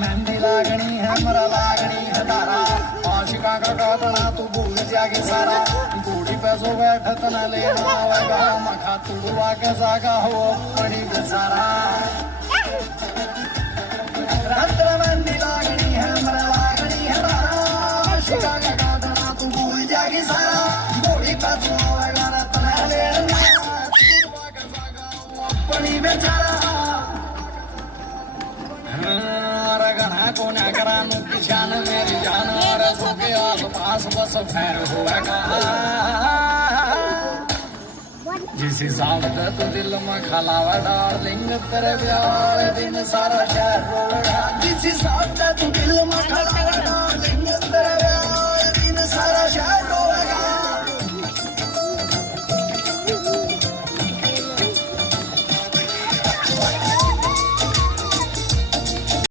मेहंदी लागनी है मरा लागनी है तारा आशिका का काटना तू भूल जागे सारा घोड़ी पे सो बैठत न लेना लगा मखा तुड़वा के जागा हो बड़ी बेसारा रात्र मेहंदी लागनी है मरा लागनी है तारा आशिका का काटना तू भूल जागे सारा घोड़ी पे सो लगा रत न लेना तुड़वा के जागा हो बड़ी बेचारा रगना को न करा मुक्ति शान मेरी जान रसों के आस पास बस फैर होगा जिस हिसाब से तू दिल में खलावा डार्लिंग तेरे प्यार दिन सारा शहर रोगा